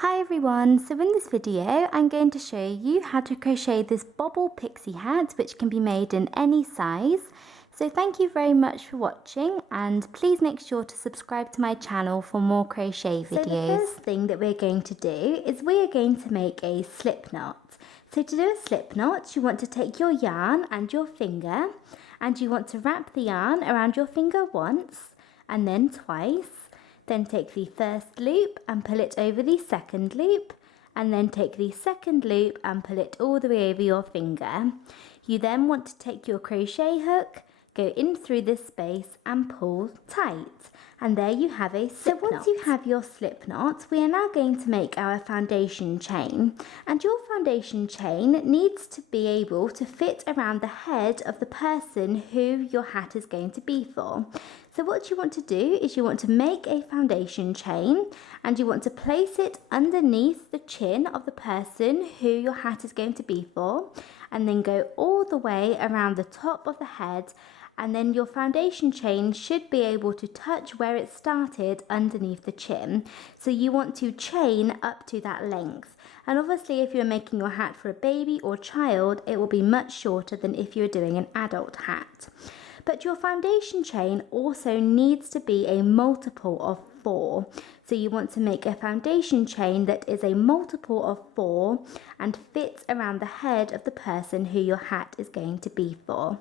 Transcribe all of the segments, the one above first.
Hi everyone, so in this video I'm going to show you how to crochet this bobble pixie hat which can be made in any size. So thank you very much for watching and please make sure to subscribe to my channel for more crochet videos. So the first thing that we're going to do is we are going to make a slip knot. So to do a slip knot you want to take your yarn and your finger and you want to wrap the yarn around your finger once and then twice. Then take the first loop and pull it over the second loop, and then take the second loop and pull it all the way over your finger. You then want to take your crochet hook, go in through this space and pull tight. And there you have a slip knot. So once you have your slip knot, we are now going to make our foundation chain. And your foundation chain needs to be able to fit around the head of the person who your hat is going to be for. So what you want to do is you want to make a foundation chain and you want to place it underneath the chin of the person who your hat is going to be for, and then go all the way around the top of the head, and then your foundation chain should be able to touch where it started underneath the chin. So you want to chain up to that length. And obviously if you're making your hat for a baby or child, it will be much shorter than if you're doing an adult hat. But your foundation chain also needs to be a multiple of 4. So you want to make a foundation chain that is a multiple of 4 and fits around the head of the person who your hat is going to be for.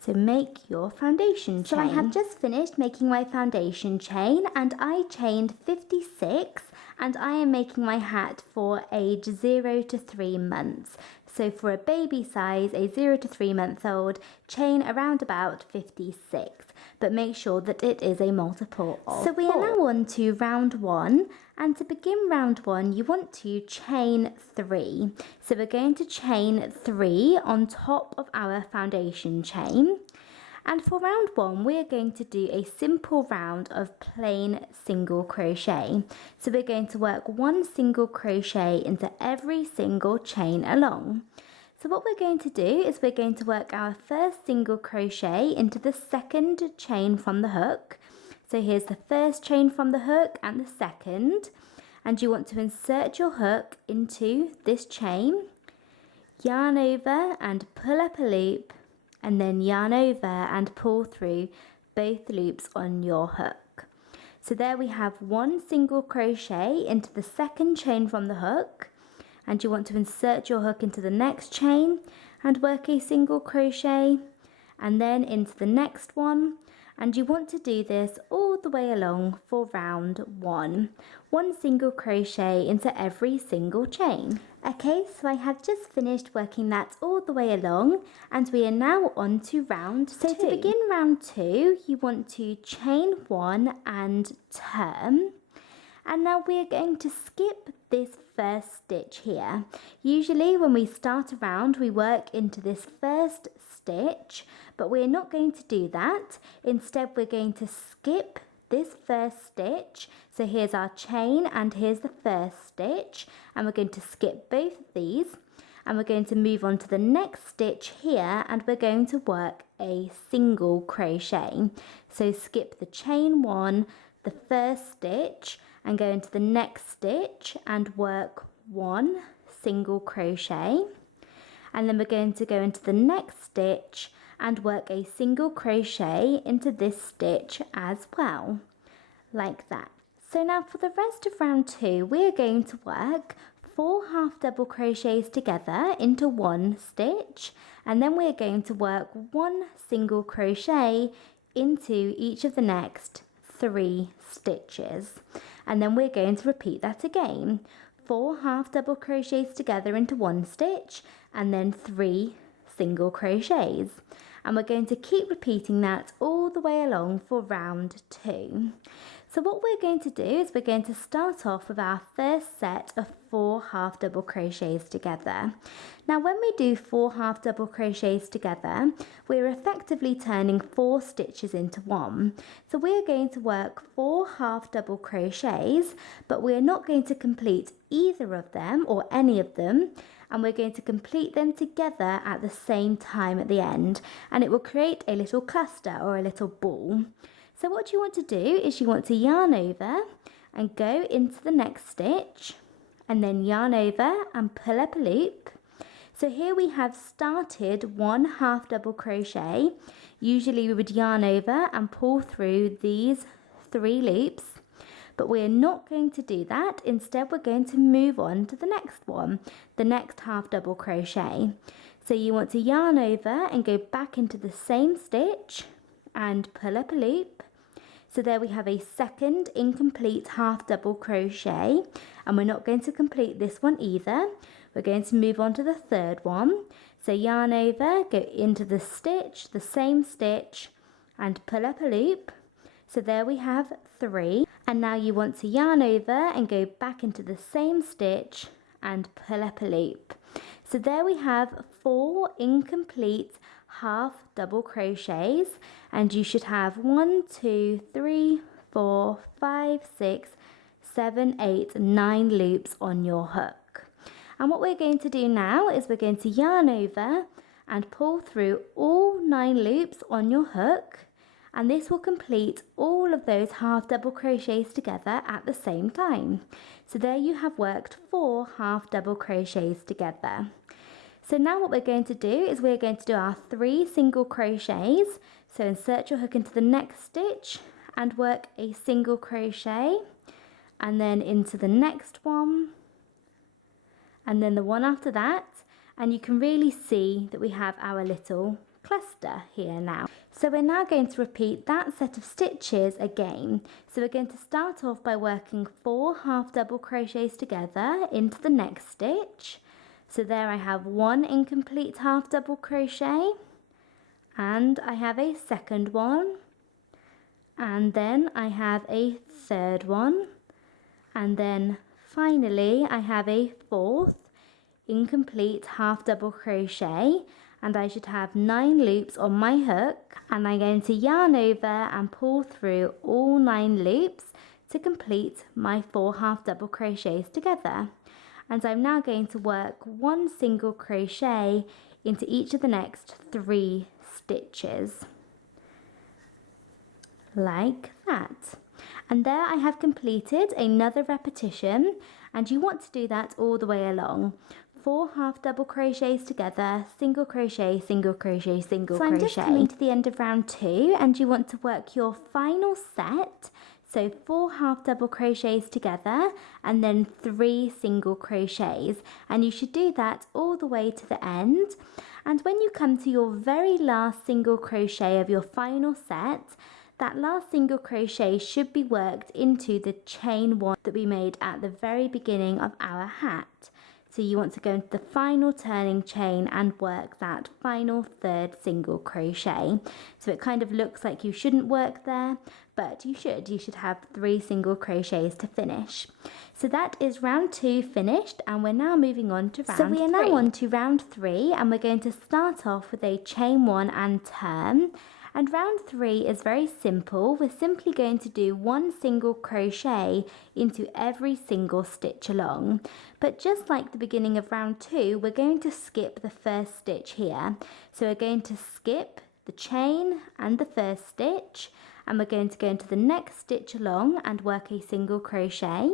So make your foundation chain. So I have just finished making my foundation chain and I chained 56 and I am making my hat for age 0 to 3 months. So for a baby size, a 0 to 3 month old, chain around about 56, but make sure that it is a multiple of 4. So we are now on to round 1, and to begin round 1 you want to chain 3. So we're going to chain 3 on top of our foundation chain. And for round 1 we're going to do a simple round of plain single crochet. So we're going to work 1 single crochet into every single chain along. So what we're going to do is we're going to work our first single crochet into the second chain from the hook. So here's the first chain from the hook and the second, and you want to insert your hook into this chain, yarn over and pull up a loop, and then yarn over and pull through both loops on your hook. So there we have 1 single crochet into the second chain from the hook, and you want to insert your hook into the next chain and work a single crochet, and then into the next one, and you want to do this all the way along for round 1. 1 single crochet into every single chain. Okay, so I have just finished working that all the way along and we are now on to round 2. So to begin round 2, you want to chain 1 and turn. And now we are going to skip this first stitch here. Usually when we start a round we work into this first stitch, but we're not going to do that. Instead we're going to skip this first stitch. So here's our chain and here's the first stitch, and we're going to skip both of these, and we're going to move on to the next stitch here and we're going to work a single crochet. So skip the chain 1, the first stitch, and go into the next stitch and work 1 single crochet, and then we're going to go into the next stitch and work a single crochet into this stitch as well, like that. So now for the rest of round 2 we are going to work 4 half double crochets together into 1 stitch, and then we're going to work 1 single crochet into each of the next 3 stitches, and then we're going to repeat that again. 4 half double crochets together into 1 stitch and then 3 single crochets, and we're going to keep repeating that all the way along for round 2. So what we're going to do is we're going to start off with our first set of 4 half double crochets together. Now when we do 4 half double crochets together, we're effectively turning 4 stitches into 1. So we're going to work 4 half double crochets, but we're not going to complete either of them or any of them, and we're going to complete them together at the same time at the end, and it will create a little cluster or a little ball. So what you want to do is you want to yarn over and go into the next stitch and then yarn over and pull up a loop. So here we have started 1 half double crochet. Usually we would yarn over and pull through these 3 loops, but we're not going to do that. Instead, we're going to move on to the next one, the next half double crochet. So you want to yarn over and go back into the same stitch and pull up a loop. So there we have a second incomplete half double crochet, and we're not going to complete this one either. We're going to move on to the third one. So yarn over, go into the stitch, the same stitch, and pull up a loop. So there we have 3, and now you want to yarn over and go back into the same stitch and pull up a loop. So there we have 4 incomplete half double crochets, and you should have 1, 2, 3, 4, 5, 6, 7, 8, 9 loops on your hook. And what we're going to do now is we're going to yarn over and pull through all 9 loops on your hook, and this will complete all of those half double crochets together at the same time. So there you have worked 4 half double crochets together. So now what we're going to do is we're going to do our 3 single crochets. So insert your hook into the next stitch and work a single crochet, and then into the next one, and then the one after that, and you can really see that we have our little cluster here now. So we're now going to repeat that set of stitches again. So we're going to start off by working 4 half double crochets together into the next stitch. So there I have 1 incomplete half double crochet, and I have a second one, and then I have a third one, and then finally I have a 4th incomplete half double crochet, and I should have 9 loops on my hook, and I'm going to yarn over and pull through all 9 loops to complete my 4 half double crochets together. And I'm now going to work 1 single crochet into each of the next 3 stitches, like that. And there I have completed another repetition, and you want to do that all the way along. 4 half double crochets together, single crochet, single crochet, single crochet. So I'm just coming to the end of round 2, and you want to work your final set. So 4 half double crochets together and then 3 single crochets, and you should do that all the way to the end. And when you come to your very last single crochet of your final set, that last single crochet should be worked into the chain 1 that we made at the very beginning of our hat. So you want to go into the final turning chain and work that final 3rd single crochet. So it kind of looks like you shouldn't work there, but you should. You should have 3 single crochets to finish. So that is round 2 finished, and we're now moving on to round 3. So we are now on to round 3, and we're going to start off with a chain 1 and turn. And round 3 is very simple. We're simply going to do 1 single crochet into every single stitch along. But just like the beginning of round 2, we're going to skip the first stitch here. So we're going to skip the chain and the first stitch, and we're going to go into the next stitch along and work a single crochet,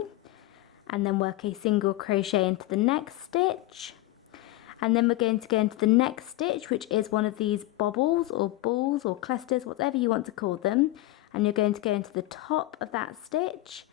and then work a single crochet into the next stitch. And then we're going to go into the next stitch, which is one of these bobbles or balls or clusters, whatever you want to call them. And you're going to go into the top of that stitch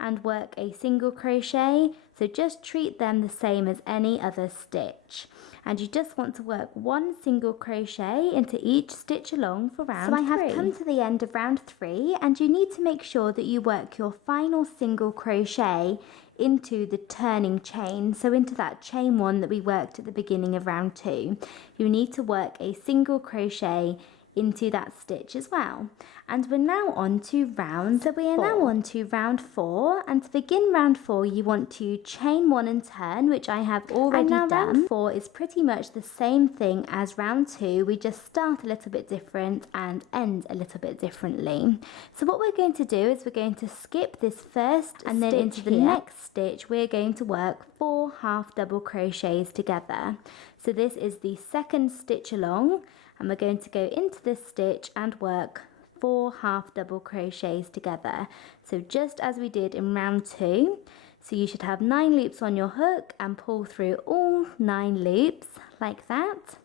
and work a single crochet. So just treat them the same as any other stitch. And you just want to work 1 single crochet into each stitch along for round 3. So I have come to the end of round 3, and you need to make sure that you work your final single crochet into the turning chain, so into that chain 1 that we worked at the beginning of round 2. You need to work a single crochet into that stitch as well. And we're now on to round 4. Now on to round 4, and to begin round 4 you want to chain 1 and turn, which I have already done. Round 4 is pretty much the same thing as round 2, we just start a little bit different and end a little bit differently. So what we're going to do is we're going to skip this first, and then into the next stitch we're going to work 4 half double crochets together. So this is the second stitch along, and we're going to go into this stitch and work 4 half double crochets together. So just as we did in round 2. So you should have 9 loops on your hook and pull through all 9 loops like that.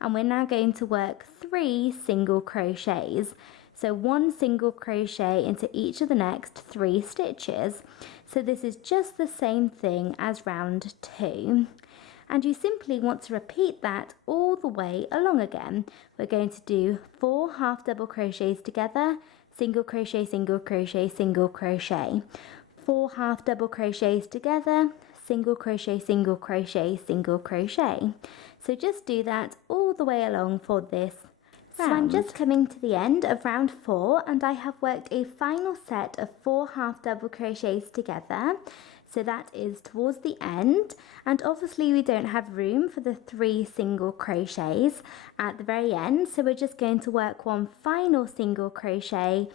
And we're now going to work 3 single crochets. So 1 single crochet into each of the next 3 stitches. So this is just the same thing as round 2. And you simply want to repeat that all the way along again. We're going to do 4 half double crochets together, single crochet, single crochet, single crochet. 4 half double crochets together, single crochet, single crochet, single crochet. So just do that all the way along for this round. So I'm just coming to the end of round 4 and I have worked a final set of 4 half double crochets together. So that is towards the end, and obviously we don't have room for the 3 single crochets at the very end, so we're just going to work one final single crochet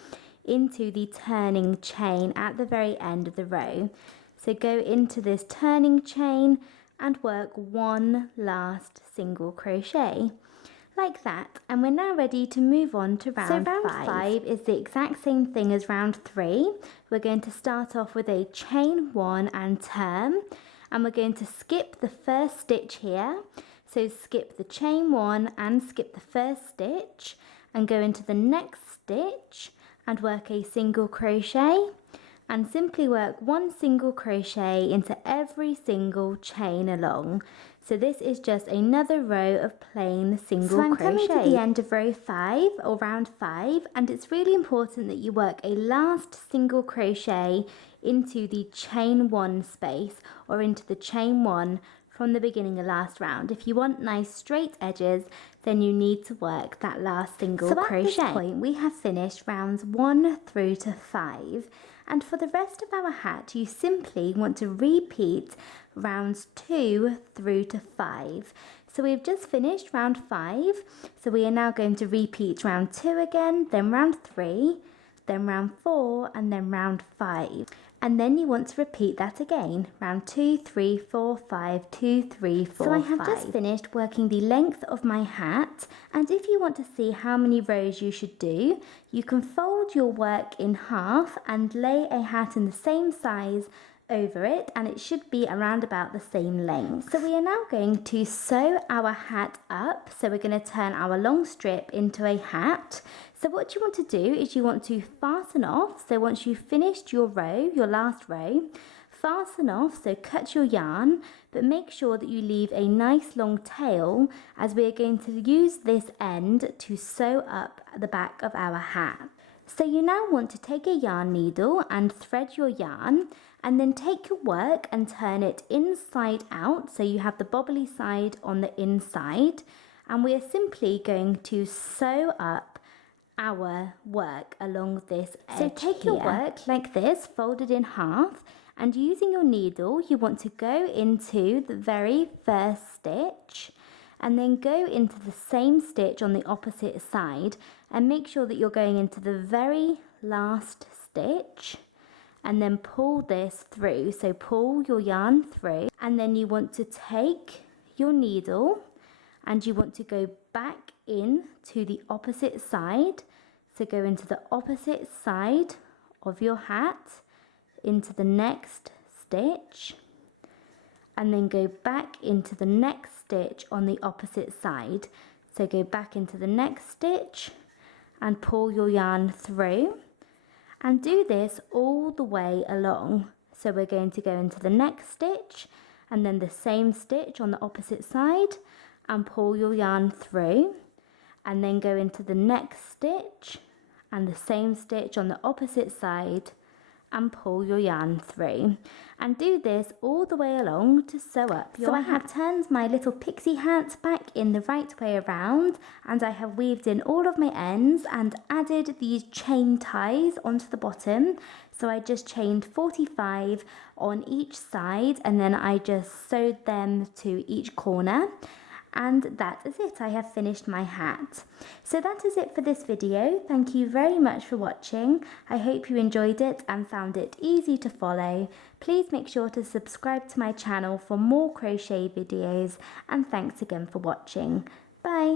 into the turning chain at the very end of the row. So go into this turning chain and work one last single crochet like that, and we're now ready to move on to round 5 is the exact same thing as round 3. We're going to start off with a chain 1 and turn, and we're going to skip the first stitch here. So skip the chain 1 and skip the first stitch and go into the next stitch and work a single crochet, and simply work 1 single crochet into every single chain along. So this is just another row of plain single crochet. So I'm coming to the end of row 5 or round 5, and it's really important that you work a last single crochet into the chain 1 space or into the chain 1 from the beginning of last round. If you want nice straight edges, then you need to work that last single crochet. So at this point we have finished rounds 1 through to 5. And for the rest of our hat, you simply want to repeat rounds 2 through to 5. So we've just finished round 5. So we are now going to repeat round 2 again, then round 3, then round 4, and then round 5. And then you want to repeat that again, round 2, 3, 4, 5, 2, 3, 4, 5. So I have just finished working the length of my hat, and if you want to see how many rows you should do, you can fold your work in half and lay a hat in the same size over it, and it should be around about the same length. So we are now going to sew our hat up. So we're going to turn our long strip into a hat. So what you want to do is you want to fasten off. So once you've finished your row, your last row, fasten off, so cut your yarn, but make sure that you leave a nice long tail, as we are going to use this end to sew up the back of our hat. So you now want to take a yarn needle and thread your yarn, and then take your work and turn it inside out, so you have the bobbly side on the inside, and we are simply going to sew up our work along this edge. So take your work like this, folded in half, and using your needle you want to go into the very first stitch and then go into the same stitch on the opposite side, and make sure that you're going into the very last stitch and then pull this through. So pull your yarn through, and then you want to take your needle and you want to go back in to the opposite side. So go into the opposite side of your hat, into the next stitch, and then go back into the next stitch on the opposite side. So go back into the next stitch and pull your yarn through, and do this all the way along. So we're going to go into the next stitch and then the same stitch on the opposite side and pull your yarn through, and then go into the next stitch and the same stitch on the opposite side and pull your yarn through, and do this all the way along to sew up your hat. So I have turned my little pixie hat back in the right way around, and I have weaved in all of my ends and added these chain ties onto the bottom. So I just chained 45 on each side, and then I just sewed them to each corner. And that is it, I have finished my hat. So that is it for this video. Thank you very much for watching. I hope you enjoyed it and found it easy to follow. Please make sure to subscribe to my channel for more crochet videos, and thanks again for watching. Bye!